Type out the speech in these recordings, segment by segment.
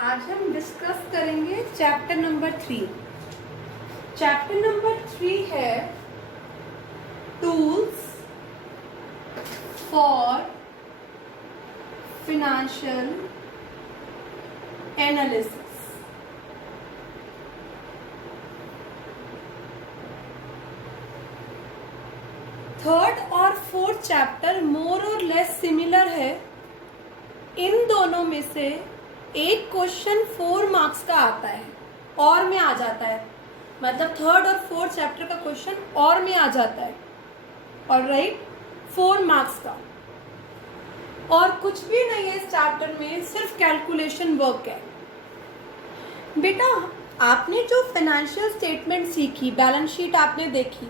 आज हम डिस्कस करेंगे चैप्टर नंबर 3। चैप्टर नंबर 3 है tools for financial analysis. Third और फोर्थ चैप्टर मोर और लेस सिमिलर है। इन दोनों में से एक क्वेश्चन 4 मार्क्स का आता है और में आ जाता है, मतलब थर्ड और फोर्थ चैप्टर का क्वेश्चन और में आ जाता है। और राइट 4 मार्क्स का और कुछ भी नहीं है इस चैप्टर में, सिर्फ कैलकुलेशन वर्क है। बेटा आपने जो फाइनेंशियल स्टेटमेंट सीखी, बैलेंस शीट आपने देखी,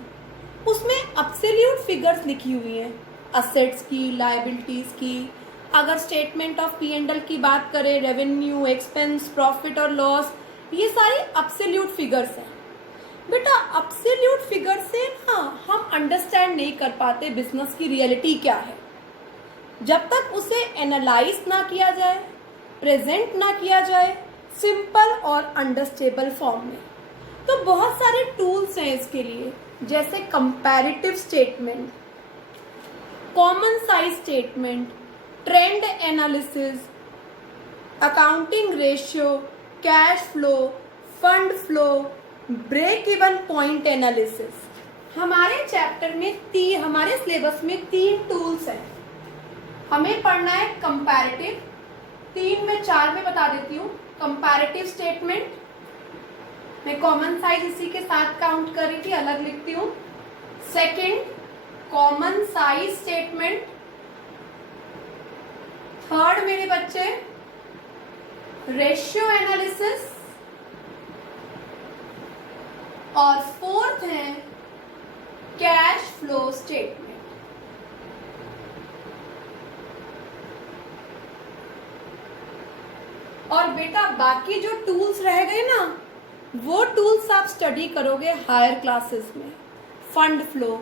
उसमें एब्सोल्यूट फिगर्स लिखी हुई हैं, असेट्स की, लायबिलिटीज की। अगर स्टेटमेंट ऑफ P&L की बात करें, रेवेन्यू, एक्सपेंस, प्रॉफिट और लॉस, ये सारी एब्सोल्यूट फिगर्स हैं। बेटा एब्सोल्यूट फिगर से ना हम अंडरस्टैंड नहीं कर पाते बिजनेस की रियलिटी क्या है, जब तक उसे एनालाइज ना किया जाए, प्रेजेंट ना किया जाए सिंपल और अंडरस्टेबल फॉर्म में। तो बहुत सारे टूल्स हैं इसके लिए, जैसे comparative statement, common size statement, trend analysis, accounting ratio, cash flow, fund flow, break even point analysis. हमारे चैप्टर में हमारे सिलेबस में 3 टूल्स हैं। हमें पढ़ना है कंपैरेटिव, 3 में 4 में बता देती हूँ। कंपैरेटिव स्टेटमेंट, मैं कॉमन साइज इसी के साथ काउंट कर रही थी, अलग लिखती हूँ। Second common size statement, third मेरे बच्चे रेशियो एनालिसिस, और फोर्थ है कैश फ्लो स्टेटमेंट। और बेटा बाकी जो टूल्स रह गए ना, वो टूल्स आप स्टडी करोगे हायर क्लासेस में। Fund flow,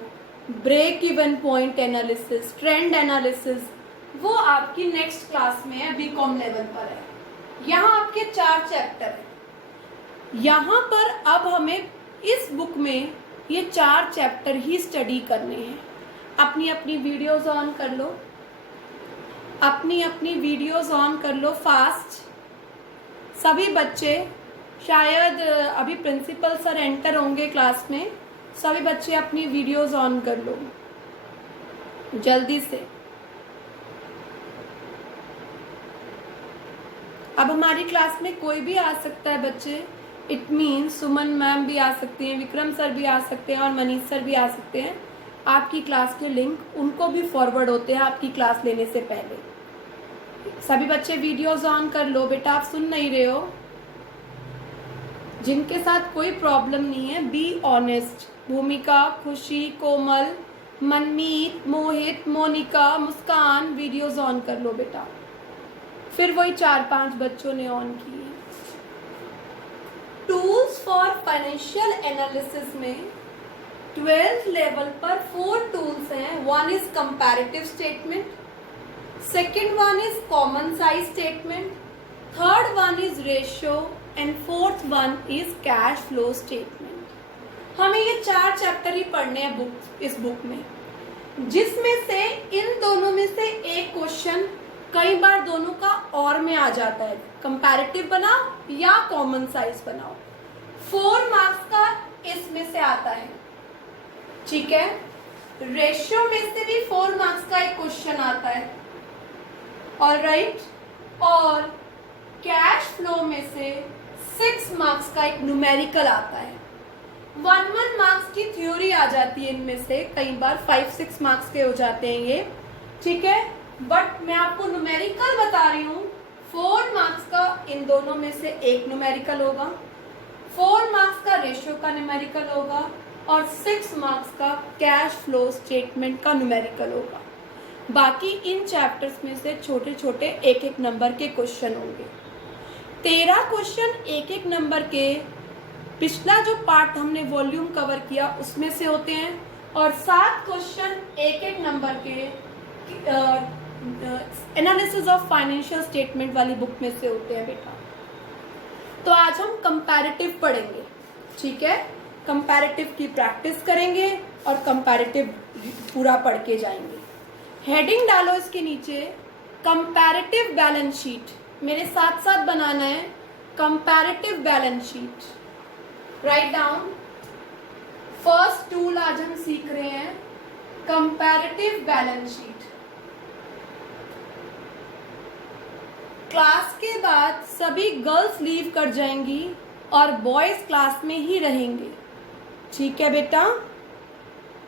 break even point analysis, trend analysis, वो आपकी नेक्स्ट क्लास में है, बीकॉम लेवल पर है। यहाँ आपके 4 चैप्टर हैं। यहाँ पर अब हमें इस बुक में ये 4 चैप्टर ही स्टडी करने हैं। अपनी अपनी वीडियोस ऑन कर लो, अपनी अपनी वीडियोस ऑन कर लो फास्ट। सभी बच्चे, शायद अभी प्रिंसिपल सर एंटर होंगे क्लास में, सभी बच्चे अपनी वीडियोस ऑन कर लो जल्दी से। अब हमारी क्लास में कोई भी आ सकता है बच्चे, इट मीन्स सुमन मैम भी आ सकती हैं, विक्रम सर भी आ सकते हैं और मनीष सर भी आ सकते हैं। आपकी क्लास के लिंक उनको भी फॉरवर्ड होते हैं आपकी क्लास लेने से पहले। सभी बच्चे वीडियोस ऑन कर लो। बेटा आप सुन नहीं रहे हो? जिनके साथ कोई प्रॉब्लम नहीं है, बी ऑनेस्ट। भूमिका, खुशी, कोमल, मनमीत, मोहित, मोनिका, मुस्कान, वीडियोस ऑन कर लो बेटा। फिर वही 4-5 बच्चों ने ऑन की है। टूल्स फॉर फाइनेंशियल एनालिसिस में 12th लेवल पर 4 टूल्स हैं। 1 is comparative statement, second 1 is common size statement, third 1 is ratio and fourth 1 is cash flow statement. हमें ये 4 चैप्टर ही पढ़ने हैं इस बुक में, जिसमें से इन दोनों में से एक क्वेश्चन कई बार दोनों का और में आ जाता है। कंपैरेटिव बनाओ या कॉमन साइज बनाओ, 4 मार्क्स का इसमें से आता है। ठीक है, रेशियो में से भी 4 मार्क्स का एक क्वेश्चन आता है। ऑलराइट, और कैश फ्लो में से 6 मार्क्स का एक न्यूमेरिकल आता है। 1 मार्क्स की थ्योरी आ जाती है इनमें से, कई बार 5-6 मार्क्स के हो जाते हैं ये। ठीक है, बट मैं आपको न्यूमेरिकल बता रही हूँ। 4 मार्क्स का इन दोनों में से एक न्यूमेरिकल होगा, 4 मार्क्स का रेशियो का न्यूमेरिकल होगा और 6 मार्क्स का कैश फ्लो स्टेटमेंट का न्यूमेरिकल होगा। बाकी इन चैप्टर्स में से छोटे छोटे 1-1 नंबर के क्वेश्चन होंगे। 13 क्वेश्चन 1-1 नंबर के पिछला जो पार्ट हमने वॉल्यूम कवर किया उसमें से होते हैं, और 7 क्वेश्चन 1-1 नंबर के एनालिसिस ऑफ फाइनेंशियल स्टेटमेंट वाली बुक में से होते हैं बेटा। तो आज हम कंपैरेटिव पढ़ेंगे, ठीक है। कंपैरेटिव की प्रैक्टिस करेंगे और कंपैरेटिव पूरा पढ़ के जाएंगे। हेडिंग डालो इसके नीचे, कंपैरेटिव बैलेंस शीट। मेरे साथ साथ बनाना है comparative balance sheet. Write down. First tool आज हम सीख रहे हैं कंपैरेटिव बैलेंस शीट। क्लास के बाद सभी गर्ल्स लीव कर जाएंगी और बॉयज क्लास में ही रहेंगे, ठीक है बेटा।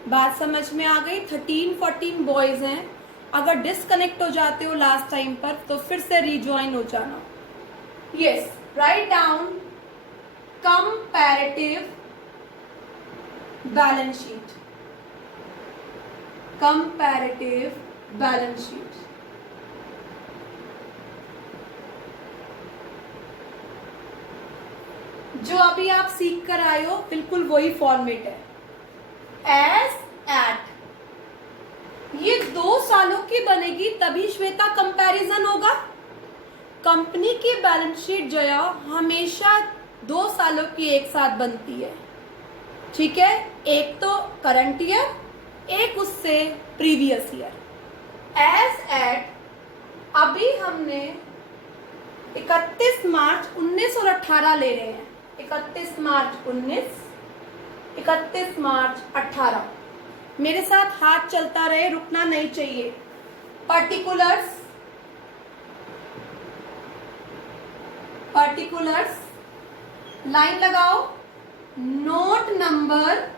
बात समझ में आ गई। 13-14 बॉयज हैं। अगर डिस्कनेक्ट हो जाते हो लास्ट टाइम पर तो फिर से रिज्वाइन हो जाना। Yes, right down comparative balance sheet. Comparative balance sheet. जो अभी आप सीख कर आए हो बिल्कुल वही फॉर्मेट है। एज एट, ये 2 सालों की बनेगी तभी श्वेता कंपैरिजन होगा। कंपनी की बैलेंस शीट जो है हमेशा 2 सालों की एक साथ बनती है, ठीक है। एक तो करंट ईयर, एक उससे प्रीवियस ईयर। एज एट अभी हमने 31 मार्च 19 और 18 ले रहे हैं। 31 मार्च 19, 31 मार्च 18। मेरे साथ हाथ चलता रहे, रुकना नहीं चाहिए। पर्टिकुलर्स, पर्टिकुलर्स लाइन लगाओ। नोट नंबर,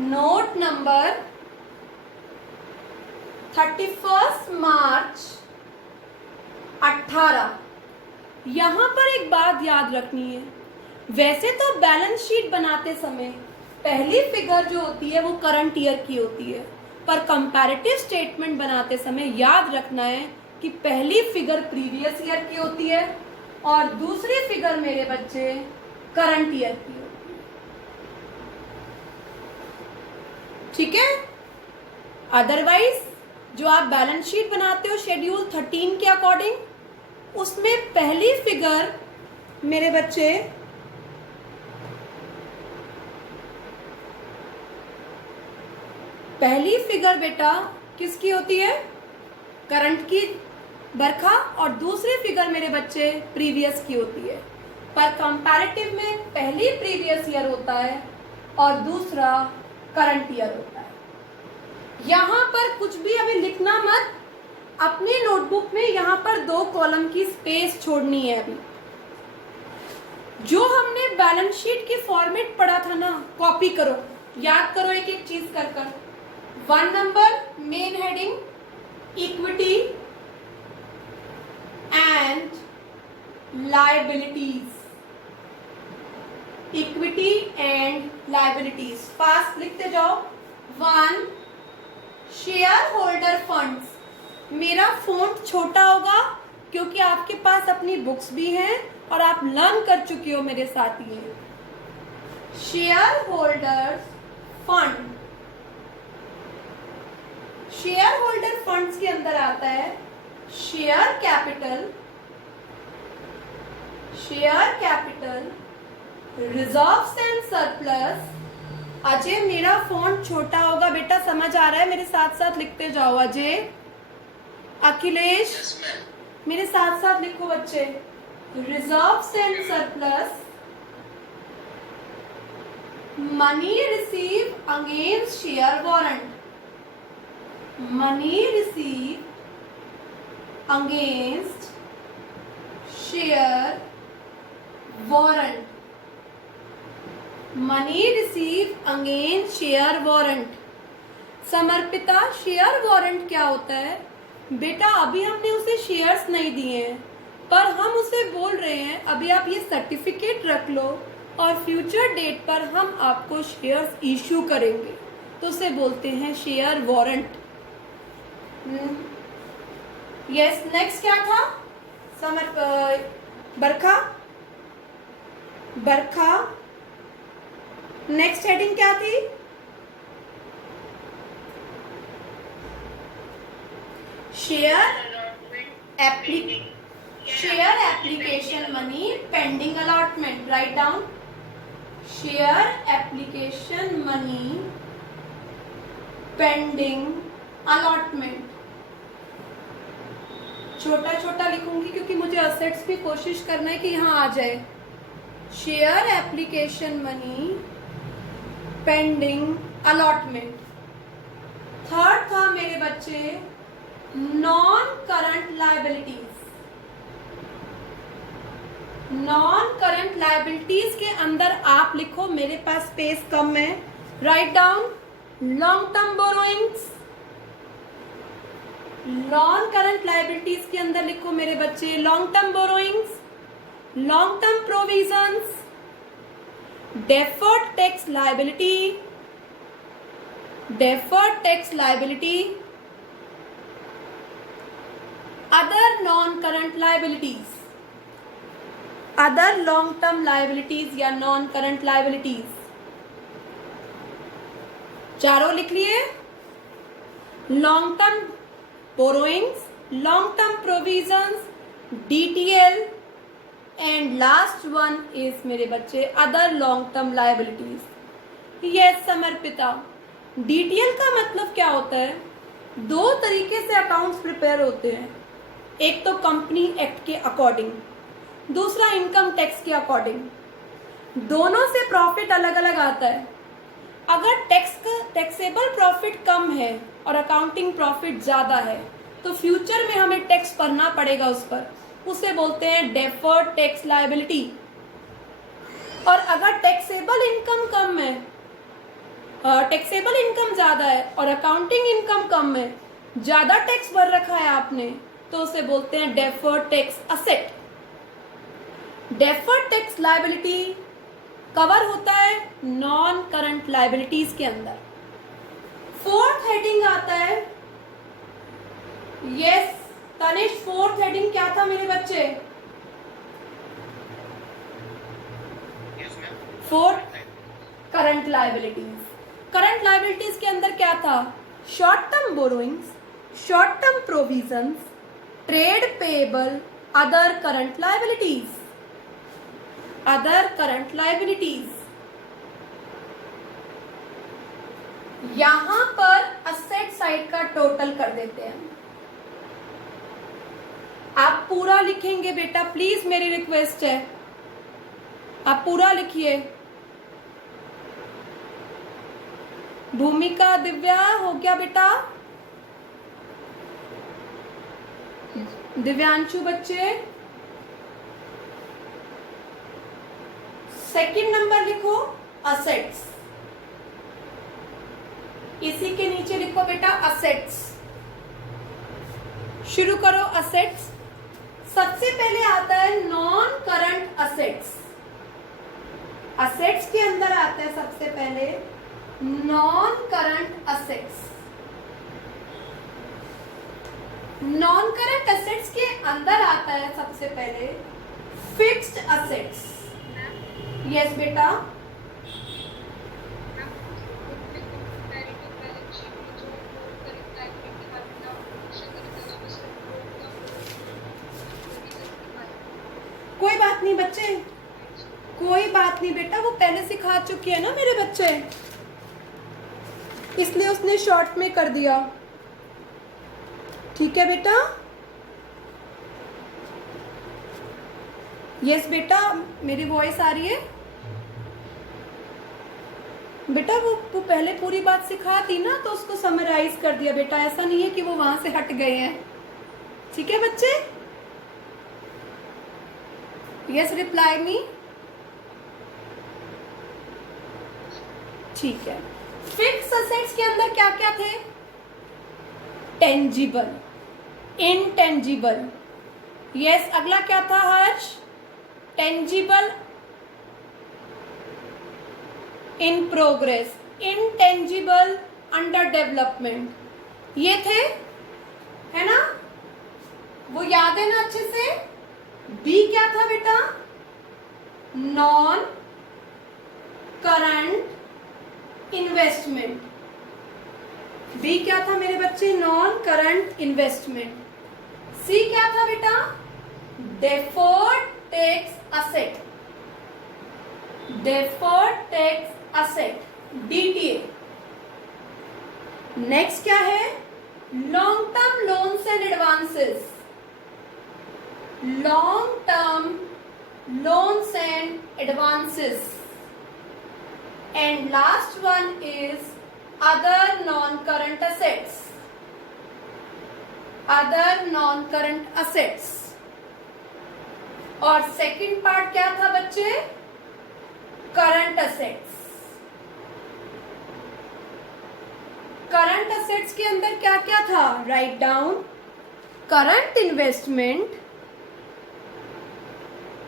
नोट नंबर 31 मार्च 18। यहां पर एक बात याद रखनी है, वैसे तो बैलेंस शीट बनाते समय पहली फिगर जो होती है वो करंट ईयर की होती है, पर कंपैरेटिव स्टेटमेंट बनाते समय याद रखना है कि पहली फिगर प्रीवियस ईयर की होती है और दूसरी फिगर मेरे बच्चे करंट ईयर की होती है, ठीक है। अदरवाइज जो आप बैलेंस शीट बनाते हो शेड्यूल 13 के अकॉर्डिंग, उसमें पहली फिगर मेरे बच्चे पहली फिगर बेटा किसकी होती है? करंट की, बरखा, और दूसरी फिगर मेरे बच्चे प्रीवियस की होती है। पर कंपैरेटिव में पहली प्रीवियस ईयर होता है और दूसरा करंट ईयर होता है। यहां पर कुछ भी अभी लिखना मत, अपनी नोटबुक में यहां पर 2 कॉलम की स्पेस छोड़नी है। अभी जो हमने बैलेंस शीट की फॉर्मेट पढ़ा था ना, कॉपी करो, याद करो एक एक चीज कर कर। 1 number main heading, equity and liabilities. Equity and liabilities fast लिखते जाओ। 1 शेयर होल्डर फंड्स। मेरा फॉन्ट छोटा होगा क्योंकि आपके पास अपनी बुक्स भी हैं और आप लर्न कर चुके हो मेरे साथ ही। Shareholders fund, shareholder funds के अंदर आता है share capital, share capital, reserves and surplus. Ajay मेरा फॉन्ट छोटा होगा बेटा, समझ आ रहा है? मेरे साथ साथ लिखते जाओ। अजय, अखिलेश, मेरे साथ साथ लिखो बच्चे। Reserves and surplus, money receive against share warrant, money receive against share warrant, money receive against share warrant. Samarpita, share warrant क्या होता है बेटा? अभी हमने उसे शेयर्स नहीं दिए हैं, पर हम उसे बोल रहे हैं अभी आप ये सर्टिफिकेट रख लो और फ्यूचर डेट पर हम आपको शेयर्स इश्यू करेंगे, तो उसे बोलते हैं शेयर वारंट। यस, नेक्स्ट क्या था? बरखा, बरखा। नेक्स्ट हेडिंग क्या थी? Share share application money pending allotment. Right down. Share application money pending allotment. छोटा छोटा लिखूंगी क्योंकि मुझे असेट्स भी कोशिश करना है कि यहाँ आ जाए. Share application money pending allotment. Third था मेरे बच्चे non current liabilities. Non current liabilities के अंदर आप लिखो, मेरे पास स्पेस कम है. Write down long term borrowings. Non current liabilities के अंदर लिखो मेरे बच्चे long term borrowings, long term provisions, deferred tax liability, deferred tax liability, other non current liabilities, other long term liabilities या नॉन करंट लायबिलिटीज. चारों लिख लिए. Long term borrowings, long term provisions, DTL and last one is मेरे बच्चे other long term liabilities. Yes Samarpita, DTL का मतलब क्या होता है? दो तरीके से अकाउंट्स प्रिपेयर होते हैं. एक तो कंपनी एक्ट के अकॉर्डिंग, दूसरा इनकम टैक्स के अकॉर्डिंग. दोनों से प्रॉफिट अलग अलग आता है. अगर टैक्सेबल प्रॉफिट कम है और अकाउंटिंग प्रॉफिट ज्यादा है तो फ्यूचर में हमें टैक्स भरना पड़ेगा उस पर. उसे बोलते हैं डेफर्ड टैक्स लायबिलिटी. और अगर टैक्सेबल इनकम कम है, टैक्सेबल इनकम ज्यादा है और अकाउंटिंग इनकम कम है, ज्यादा टैक्स भर रखा है आपने, तो उसे बोलते हैं deferred tax asset. Deferred tax liability cover होता है नॉन करंट लायबिलिटीज के अंदर. फोर्थ हेडिंग आता है. यस तनिष, फोर्थ हेडिंग क्या था मेरे बच्चे? Fourth current liabilities. Current liabilities के अंदर क्या था? Short term borrowings, short term provisions, trade payable, other current liabilities. Other current liabilities. यहां पर असेट साइड का टोटल कर देते हैं. आप पूरा लिखेंगे बेटा, प्लीज मेरी रिक्वेस्ट है, आप पूरा लिखिए. भूमिका, दिव्या हो गया बेटा? दिव्यांशु बच्चे सेकंड नंबर लिखो असेट्स. इसी के नीचे लिखो बेटा असेट्स. शुरू करो असेट्स. सबसे पहले आता है नॉन करंट असेट्स. असेट्स के अंदर आता है सबसे पहले non current assets. Non current assets के अंदर आता है सबसे पहले फिक्स्ड असेट्स. यस बेटा. कोई बात नहीं बच्चे, कोई बात नहीं बेटा, वो पहले सिखा चुकी है ना मेरे बच्चे, इसलिए उसने शॉर्ट में कर दिया. ठीक है बेटा. यस बेटा, मेरी वॉइस आ रही है बेटा? वो पहले पूरी बात सिखा दी ना, तो उसको समराइज कर दिया बेटा. ऐसा नहीं है कि वो वहां से हट गए हैं. ठीक है बच्चे? Yes reply me. ठीक है. फिक्स असेट्स के अंदर क्या क्या थे? Tangible, intangible. यस अगला क्या था Harsh? Tangible, in progress, intangible, under development. ये थे, है ना? वो याद है ना अच्छे से? बी क्या था बेटा? Non current investment. बी क्या था मेरे बच्चे? Non current investment. सी क्या था बेटा? deferred tax asset, deferred tax asset DTA. Next क्या है? Long term loans and advances, long term loans and advances, and last one is other non-current assets, other non-current assets. और second part क्या था बच्चे? Current assets. Current assets के अंदर क्या क्या था? Right down. Current investment,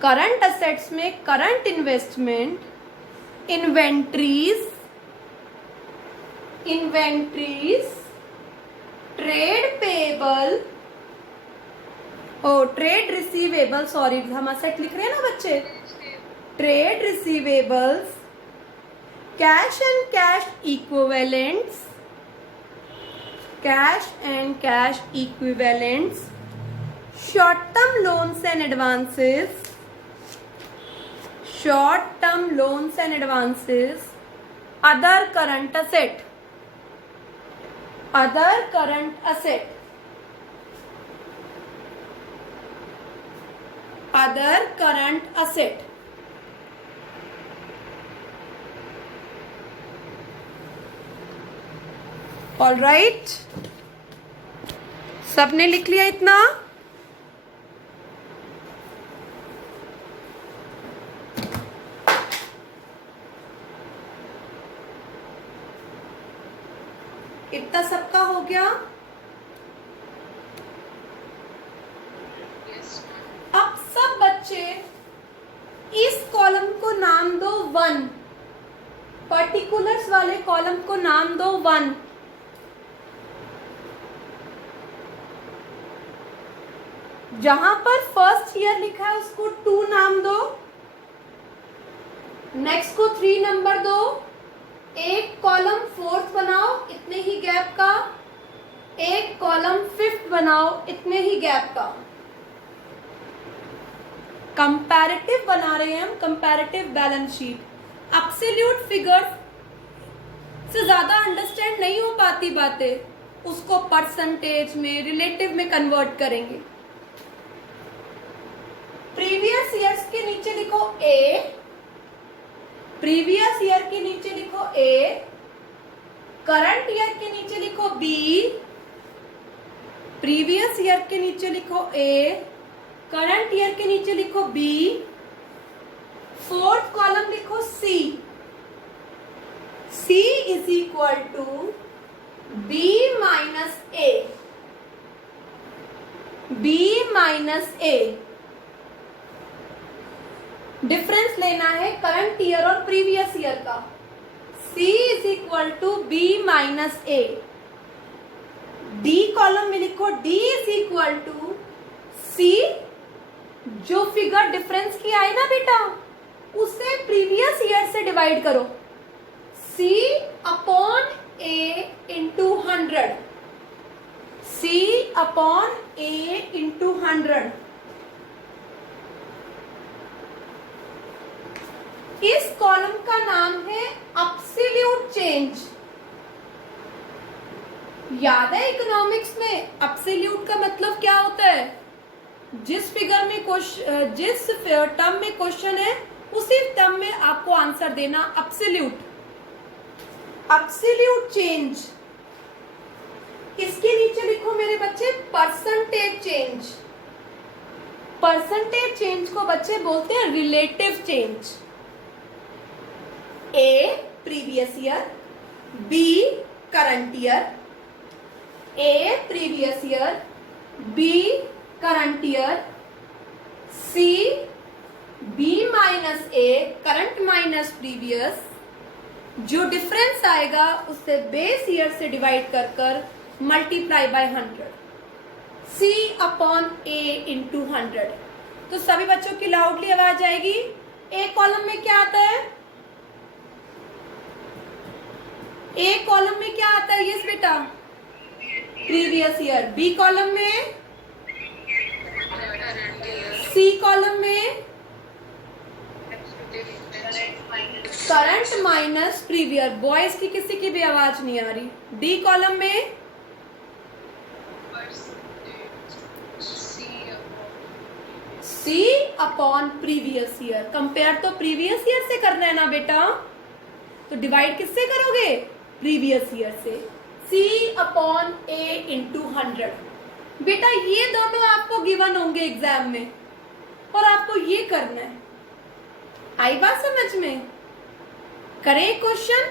current assets में current investment, inventories, trade payable, trade receivable, sorry हम असेट लिख रहे हैं ना बच्चे, trade receivables, cash and cash equivalents, cash and cash equivalents, short term loans and advances, short term loans and advances, other current asset, other current asset, other current asset. All right, सबने लिख लिया इतना? इतना सबका हो गया? अब सब बच्चे इस कॉलम को नाम दो 1, पर्टिकुलर्स वाले कॉलम को नाम दो 1. जहां पर फर्स्ट ईयर लिखा है उसको 2 नाम दो, नेक्स्ट को 3 नंबर दो, एक कॉलम 4th बनाओ इतने ही गैप का, एक कॉलम 5th बनाओ इतने ही गैप का. कंपैरेटिव बना रहे हैं हम, comparative balance sheet. Absolute figures से ज्यादा अंडरस्टैंड नहीं हो पाती बातें, उसको परसेंटेज में, रिलेटिव में कन्वर्ट करेंगे. प्रीवियस ईयर्स के नीचे लिखो ए, प्रीवियस ईयर के नीचे लिखो ए, करंट ईयर के नीचे लिखो बी, प्रीवियस ईयर के नीचे लिखो ए, करंट ईयर के नीचे लिखो बी, 4th कॉलम लिखो C. C is equal to B minus A, B minus A. Difference लेना है करंट ईयर और प्रीवियस ईयर का. C is equal to B minus A. D column में लिखो D is equal to C, जो figure difference की आए ना बेटा उसे प्रीवियस ईयर से डिवाइड करो. C upon A into 100, C upon A into 100. इस कॉलम का नाम है एब्सोल्यूट चेंज. याद है इकोनॉमिक्स में एब्सोल्यूट का मतलब क्या होता है? जिस फिगर में जिस टर्म में क्वेश्चन है उसी टर्म में आपको आंसर देना. Absolute, absolute change. इसके नीचे लिखो मेरे बच्चे परसेंटेज चेंज. परसेंटेज चेंज को बच्चे बोलते हैं relative change. A previous year, B current year, A previous year, B current year, C B minus A current minus previous. जो डिफरेंस आएगा उससे बेस ईयर से डिवाइड कर कर multiply by 100. C upon A into 100. तो सभी बच्चों की लाउडली आवाज आएगी. ए कॉलम में क्या आता है? ए कॉलम में क्या आता है? यस बेटा, प्रीवियस ईयर. बी कॉलम में सी कॉलम में करंट माइनस प्रीवियस, बॉयज की किसी की भी आवाज नहीं आ रही। डी कॉलम में सी अपॉन प्रीवियस ईयर। कंपेयर तो प्रीवियस ईयर से करना है ना बेटा, तो डिवाइड किससे करोगे? प्रीवियस ईयर से। सी अपॉन ए इंटू 100। बेटा ये दोनों आपको गिवन होंगे एग्जाम में और आपको ये करना है। आई बात समझ में? करें क्वेश्चन?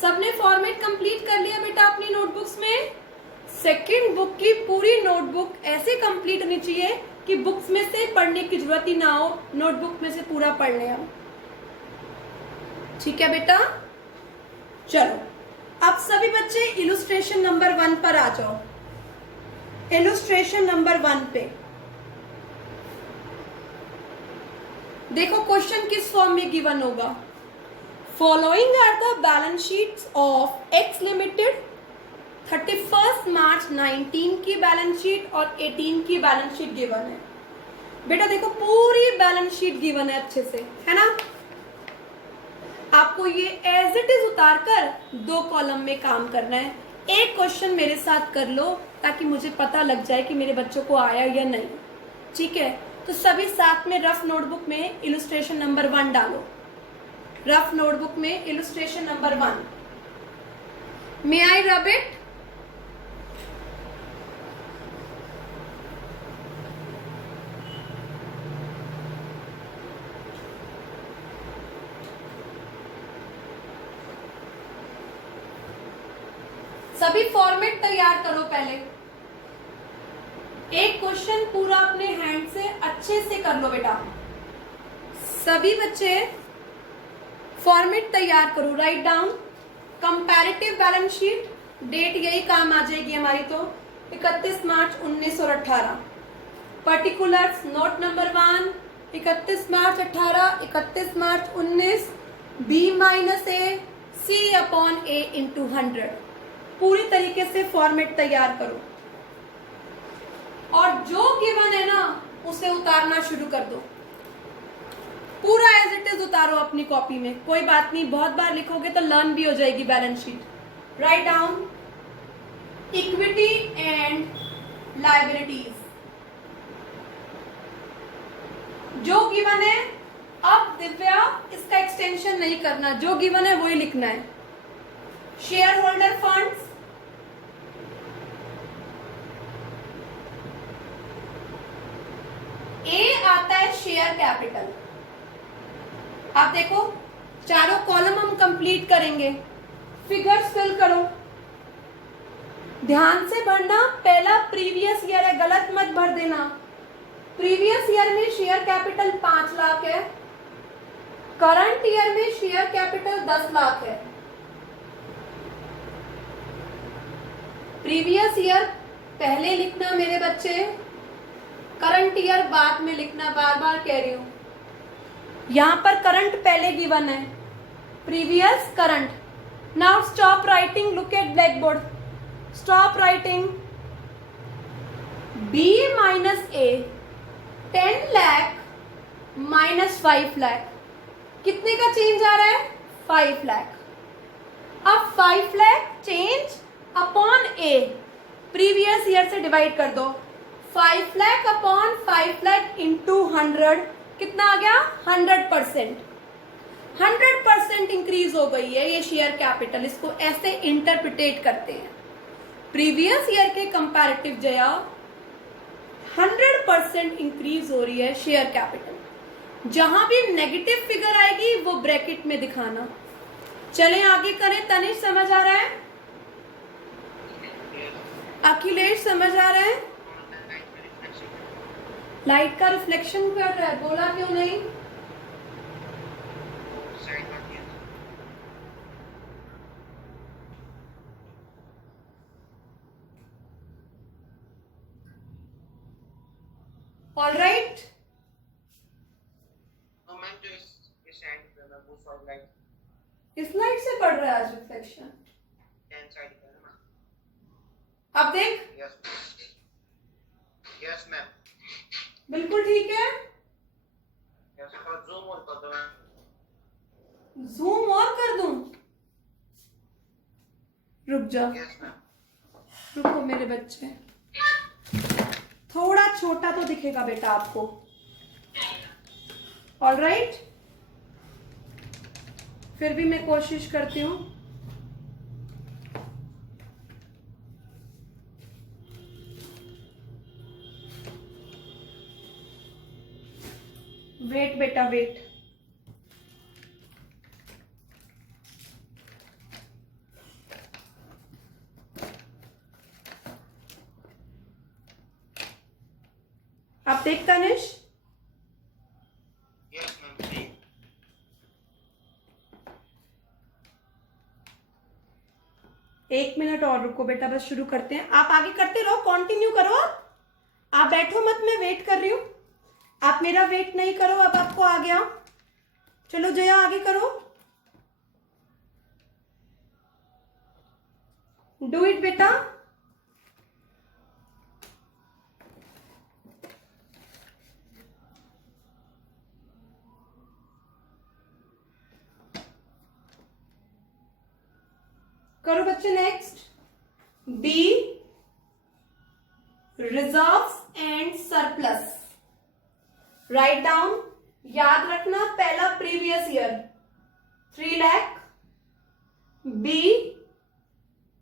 सबने फॉर्मेट कंप्लीट कर लिया बेटा अपनी नोटबुक्स में? सेकंड बुक की पूरी नोटबुक ऐसे कंप्लीट होनी चाहिए कि बुक्स में से पढ़ने की जरूरत ही ना हो, नोटबुक में से पूरा पढ़ ले हम। ठीक है बेटा, चलो अब सभी बच्चे इलुस्ट्रेशन नंबर 1 पर आ जाओ। इलुस्ट्रेशन नंबर 1 पे देखो क्वेश्चन किस फॉर्म में गिवन होगा। Following are the balance sheets of X limited. 31 मार्च 19 की बैलेंस शीट और 18 की बैलेंस शीट गिवन है। बेटा देखो पूरी बैलेंस शीट गिवन है अच्छे से, है ना? आपको ये एज इट इज उतार कर 2 कॉलम में काम करना है। एक क्वेश्चन मेरे साथ कर लो ताकि मुझे पता लग जाए कि मेरे बच्चों को आया या नहीं। ठीक है, तो सभी साथ में रफ नोटबुक में इलुस्ट्रेशन नंबर 1 डालो। रफ नोटबुक में illustration number 1। May I rub it? सभी फॉर्मेट तैयार करो पहले। एक क्वेश्चन पूरा अपने हैंड से अच्छे से कर लो बेटा। सभी बच्चे फॉर्मेट तैयार करो। Write down comparative balance sheet, date यही काम आ जाएगी हमारी, तो 31 मार्च 19 और 18। पर्टिकुलर्स नोट नंबर 1 31 मार्च 18, 31 मार्च 19, बी माइनस ए, सी अपॉन ए इंटू 100। पूरी तरीके से फॉर्मेट तैयार करो और जो गिवन है ना उसे उतारना शुरू कर दो। पूरा एज इट इज उतारो अपनी कॉपी में, कोई बात नहीं, बहुत बार लिखोगे तो लर्न भी हो जाएगी balance sheet. Write down equity and liabilities जो गिवन है। अब दिव्या इसका एक्सटेंशन नहीं करना, जो गिवन है वही लिखना है। शेयर होल्डर फंड्स, ए आता है शेयर कैपिटल। आप देखो चारों कॉलम हम कंप्लीट करेंगे। फिगर्स फिल करो, ध्यान से भरना। पहला प्रीवियस ईयर है, गलत मत भर देना। प्रीवियस ईयर में शेयर कैपिटल 5 लाख है, करंट ईयर में शेयर कैपिटल 10 लाख है। प्रीवियस ईयर पहले लिखना मेरे बच्चे, करंट ईयर बाद में लिखना, बार बार कह रही हूं। यहां पर करंट पहले गिवन है, previous current. Now stop writing, look at black board, stop writing. B minus A 10 lakh minus 5 lakh, कितने का चेंज आ रहा है? 5 लाख। अब 5 lakh change upon A previous year से डिवाइड कर दो। 5 लाख अपॉन 5 लाख इंटू 100 कितना आ गया? 100%। 100% इंक्रीज हो गई है ये शेयर कैपिटल। इसको ऐसे इंटरप्रिटेट करते हैं, प्रीवियस ईयर के कंपैरेटिव जया 100% इंक्रीज हो रही है शेयर कैपिटल। जहां भी नेगेटिव फिगर आएगी वो ब्रैकेट में दिखाना। चलें आगे करें। तनिष समझ आ रहा है? अखिलेश समझ आ रहा है? लाइट का रिफ्लेक्शन कर रहा है, बोला क्यों नहीं? All right. इस लाइट से पड़ रहा है आज रिफ्लेक्शन। अब देख। Yes ma'am. बिल्कुल ठीक है। जूम और कर दूं? रुक जा, रुको मेरे बच्चे, थोड़ा छोटा तो दिखेगा बेटा आपको। ऑल राइट, फिर भी मैं कोशिश करती हूँ। वेट बेटा वेट। आप देख तनिष? एक मिनट और रुको बेटा, बस शुरू करते हैं। आप आगे करते रहो, कंटिन्यू करो। आप बैठो मत, मैं वेट कर रही हूं। आप मेरा वेट नहीं करो, अब आपको आ गया। चलो जया आगे करो, डू इट बेटा। करो बच्चे next. B, reserves and surplus. Right down, याद रखना पहला previous year 3 lakh, B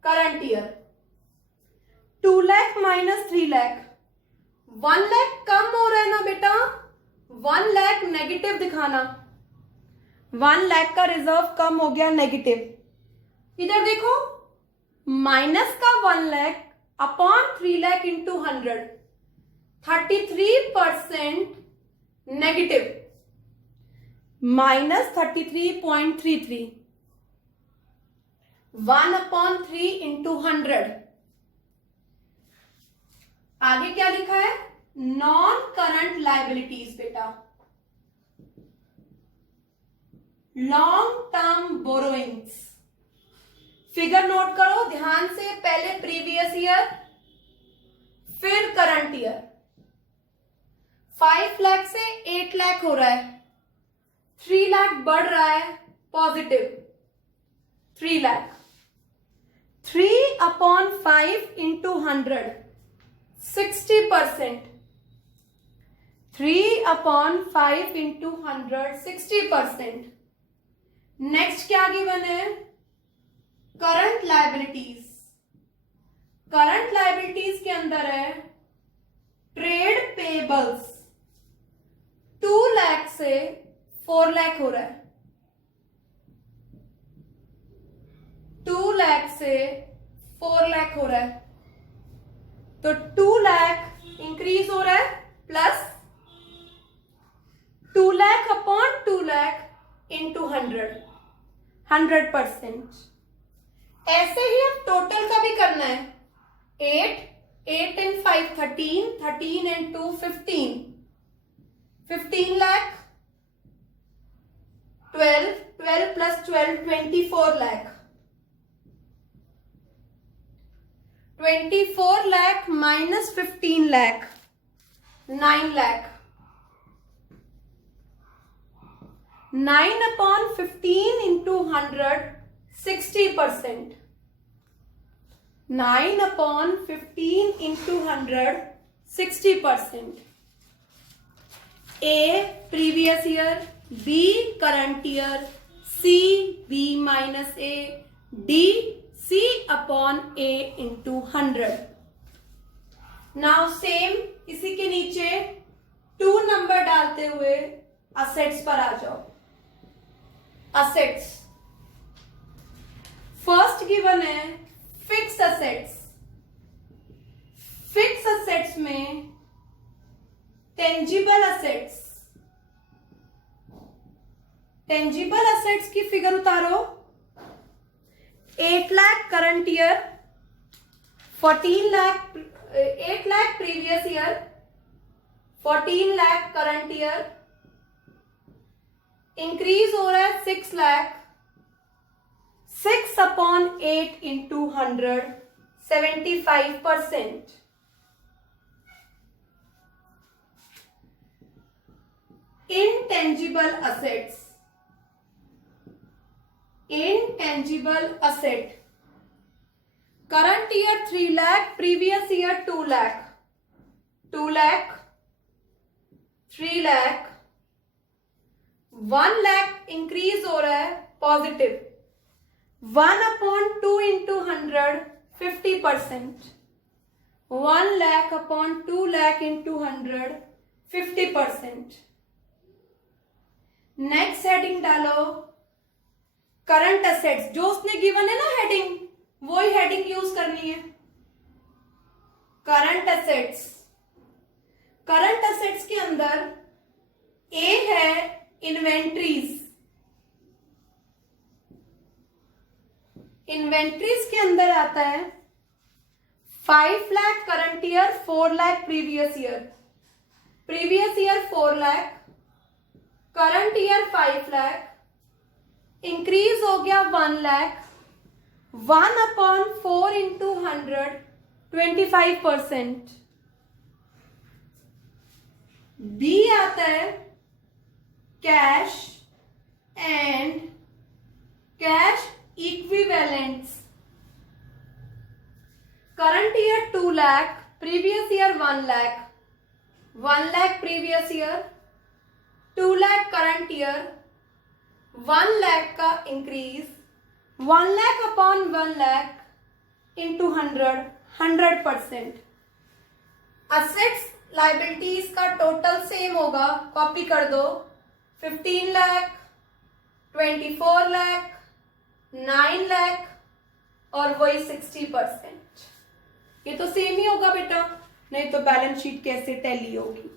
current year 2 lakh minus 3 lakh, 1 lakh कम हो रहा है ना बेटा, 1 लाख नेगेटिव दिखाना। 1 लाख का रिजर्व कम हो गया, नेगेटिव। इधर देखो, माइनस का 1 lakh upon 3 lakh into 100, 33% negative, minus 33.33, 1/3 into 100। आगे क्या लिखा है? नॉन करंट लाइबिलिटीज बेटा, long term borrowings. Figure note करो ध्यान से, पहले प्रीवियस ईयर फिर करंट ईयर। 5 लाख से 8 लाख हो रहा है, 3 लाख बढ़ रहा है, positive 3 lakh. 3/5 into 100, 60%। 3/5 into 100, 60%। Next क्या गिवन है? Current liabilities. करंट लाइबिलिटीज के अंदर है ट्रेड पेबल्स, 2 लाख से 4 लाख हो रहा है, 2 लाख से 4 लाख हो रहा है, तो 2 लाख इंक्रीज हो रहा है, plus 2 lakh upon 2 lakh into 100, 100%। ऐसे ही अब टोटल का भी करना है। 8 and 5 13, 13 and 2 15, 15 lakh, 12 plus 12 24 lakh, 24 lakh minus 15 lakh, 9 lakh. 9/15 into 100, 60%। 9/15 into 100, 60%. A previous year, B current year, C B minus A, D C upon A into 100. Now same इसी के नीचे 2 नंबर डालते हुए असेट्स पर आ जाओ। असेट्स फर्स्ट गिवन है फिक्स असेट्स। फिक्स असेट्स में tangible assets, tangible assets की फिगर उतारो। 8 lakh current year, 14 lakh, 8 lakh previous year, 14 lakh current year, increase हो रहा है 6 lakh, 6/8 into 100, 75%। intangible assets. Intangible asset. Current year 3 lakh, previous year 2 lakh. 2 lakh, 3 lakh, 1 lakh increase हो रहा है positive. 1/2 into 100 50%. 1 lakh upon 2 lakh into 100 50%. Next heading डालो current assets. जो उसने given है ना हेडिंग, वही हेडिंग यूज करनी है. Current assets. करंट असेट्स के अंदर ए है इन्वेंट्रीज. इन्वेंट्रीज के अंदर आता है 5 lakh current year, 4 lakh previous year. Previous year 4 lakh, current year 5 lakh, increase हो गया 1 लाख. 1/4 into 100 25%. बी आता है cash and cash equivalents. Current year 2 lakh, previous year 1 lakh. 1 lakh previous year, 2 lakh current year, 1 lakh का increase. 1 lakh upon 1 lakh into 100%. Assets liabilities का टोटल सेम होगा, कॉपी कर दो. 15 लाख, 24 लाख, 9 लाख और वही 60%. ये तो सेम ही होगा बेटा, नहीं तो बैलेंस शीट कैसे टैली होगी.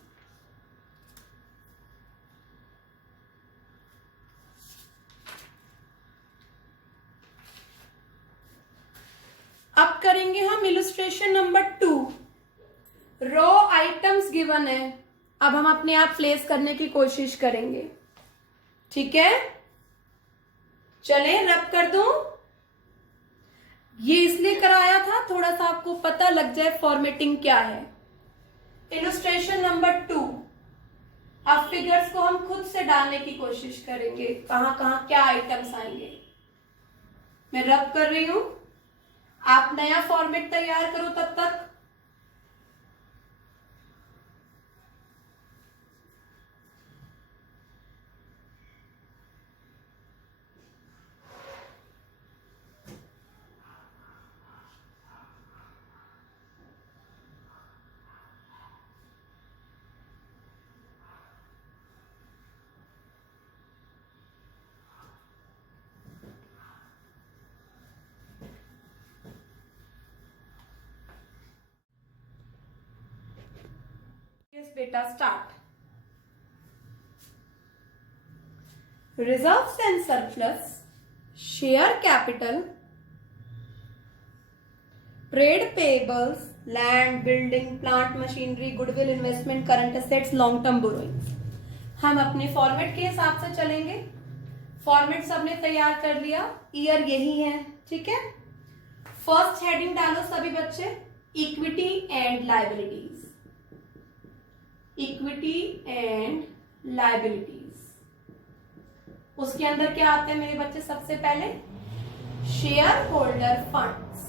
अब करेंगे हम इलस्ट्रेशन नंबर 2. रो आइटम्स गिवन है, अब हम अपने आप प्लेस करने की कोशिश करेंगे. ठीक है, चलें रब कर दूं. ये इसलिए कराया था थोड़ा सा आपको पता लग जाए फॉर्मेटिंग क्या है. Illustration number 2. अब फिगर्स को हम खुद से डालने की कोशिश करेंगे, कहां कहां क्या आइटम्स आएंगे. मैं रब कर रही हूं, आप नया फॉर्मेट तैयार करो तब तक. बेटा start. Reserves and surplus, share capital, trade payables, land, building, plant, machinery, goodwill, investment, current assets, long term borrowings. हम अपने फॉर्मेट के हिसाब से चलेंगे. फॉर्मेट सबने तैयार कर लिया, ईयर यही है. ठीक है, फर्स्ट हेडिंग डालो सभी बच्चे, equity and liabilities. Equity and liabilities. उसके अंदर क्या आते हैं मेरे बच्चे? सबसे पहले share holder funds.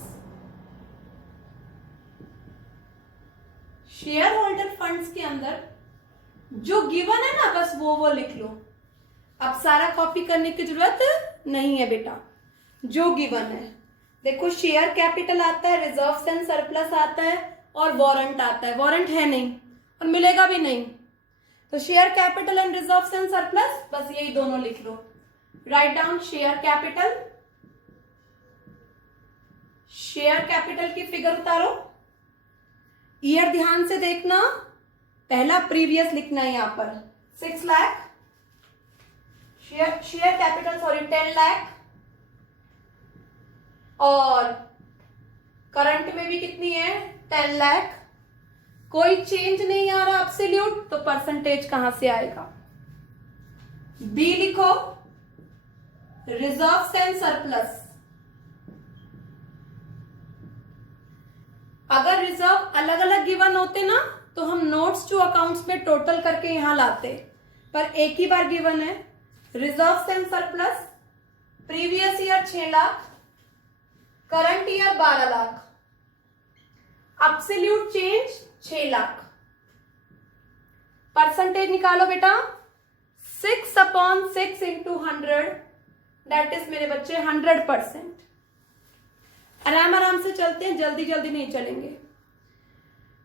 Share holder funds के अंदर जो गिवन है ना, बस वो लिख लो. अब सारा कॉपी करने की जरूरत नहीं है बेटा, जो गिवन है. देखो, शेयर कैपिटल आता है, रिजर्व्स एंड सरप्लस आता है और वारंट आता है. वारंट है नहीं और मिलेगा भी नहीं, तो share capital and reserves and surplus, बस यही दोनों लिख लो. Right down share capital. Share capital की फिगर उतारो. ईयर ध्यान से देखना, पहला प्रीवियस लिखना है यहां पर. 6 lakh share capital, sorry 10 lakh. और करंट में भी कितनी है? 10 लाख. कोई चेंज नहीं आ रहा एब्सोल्यूट, तो परसेंटेज कहां से आएगा? बी लिखो, रिजर्व्स एंड सरप्लस. अगर रिजर्व अलग अलग गिवन होते ना, तो हम नोट्स टू अकाउंट्स में टोटल करके यहां लाते. पर एक ही बार गिवन है। Reserves and surplus, previous year 6 lakh, current year 12 lakh, absolute change 6 lakh. Percentage निकालो बेटा, 6/6 इंटू 100, दैट इज मेरे बच्चे 100%। आराम आराम से चलते हैं, जल्दी जल्दी नहीं चलेंगे।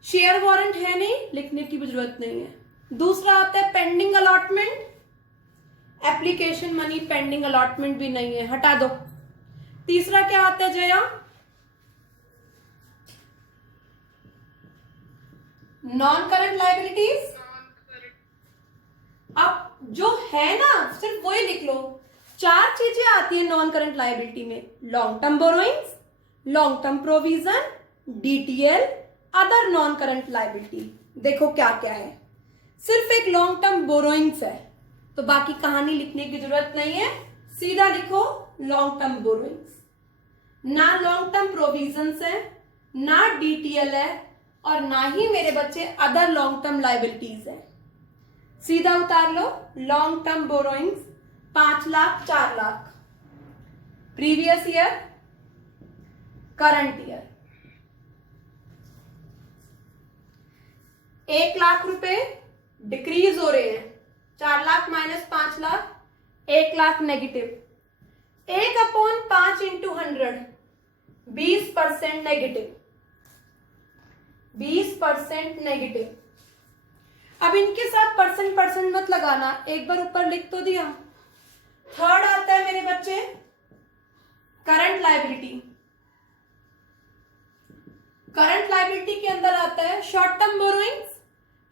शेयर वारंट है नहीं, लिखने की भी जरूरत नहीं है। दूसरा आता है pending allotment, application money pending allotment भी नहीं है, हटा दो। तीसरा क्या आता है जया, नॉन करंट लाइबिलिटीज। अब जो है ना सिर्फ वही लिख लो। 4 चीजें आती है नॉन करंट लाइबिलिटी में, long term borrowings, long term provision, DTL, other non current liability. देखो क्या क्या है, सिर्फ एक लॉन्ग टर्म बोरोइंग्स है, तो बाकी कहानी लिखने की जरूरत नहीं है, सीधा लिखो लॉन्ग टर्म बोरोइंग्स। ना लॉन्ग टर्म प्रोविजंस है, ना डीटीएल है, और ना ही मेरे बच्चे अदर लॉन्ग टर्म लाइबिलिटीज है। सीधा उतार लो, long term borrowings 5 lakh 4 lakh, previous year, current year. 1 lakh रुपए डिक्रीज हो रहे हैं, 4 lakh minus 5 lakh, 1 lakh negative. 1/5 into 100, 20% negative, 20% negative. अब इनके साथ परसेंट मत लगाना, एक बार ऊपर लिख तो दिया। थर्ड आता है मेरे बच्चे करंट लाइबिलिटी। करंट लाइबिलिटी के अंदर आता है short term borrowings,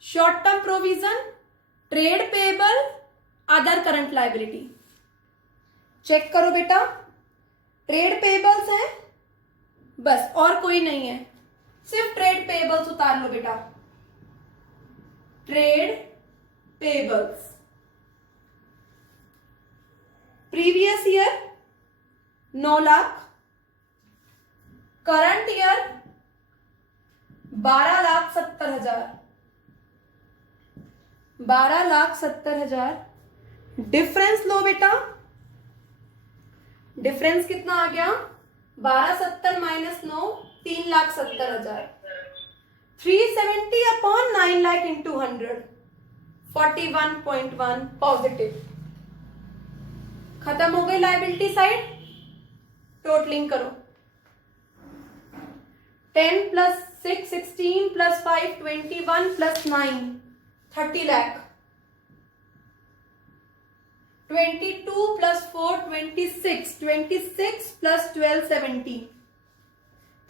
short term provision, trade payable, other current liability. Check करो बेटा, ट्रेड पेएबल्स है बस, और कोई नहीं है, सिर्फ ट्रेड पेएबल्स उतार लो बेटा। Trade payables previous year 9 lakh, current year 12,70,000, 12,70,000। Difference लो बेटा, डिफरेंस कितना आ गया, 1270 माइनस 9, 3,70,000। 370/9 lakh into 100, 41.1 positive. खत्म हो गई लाइबिलिटी साइड, टोटलिंग करो। 10 + 6 16 + 5 21 + 9 30 lakh. 22 + 4 26, 26 + 12 70,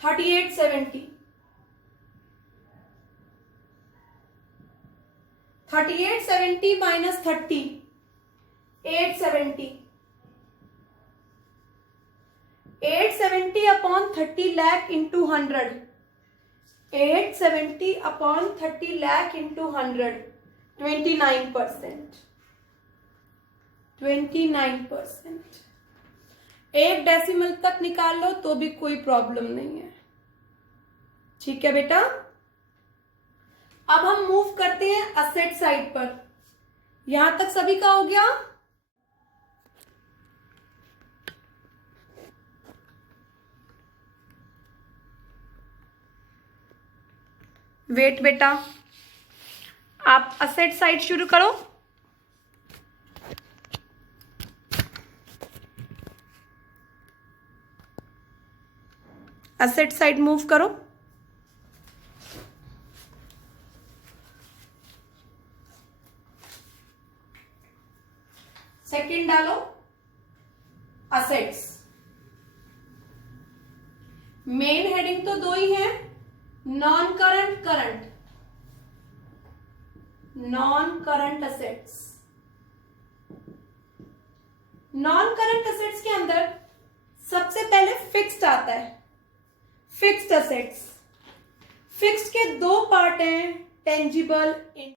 3870। 3870 minus 30, 870। 870/30 lakh into 100, 870/30 lakh into 100, 29%। 29%। 1 decimal तक निकाल लो तो भी कोई प्रॉब्लम नहीं है, ठीक है बेटा। अब हम मूव करते हैं असेट साइड पर। यहां तक सभी का हो गया। वेट बेटा, आप असेट साइड शुरू करो। असेट साइड मूव करो। सेकंड डालो, असेट्स। मेन हेडिंग तो 2 ही है, non current, current. Non current assets. Non current assets के अंदर सबसे पहले फिक्स्ड आता है, फिक्स्ड असेट्स। फिक्स्ड के 2 पार्ट हैं, टेंजिबल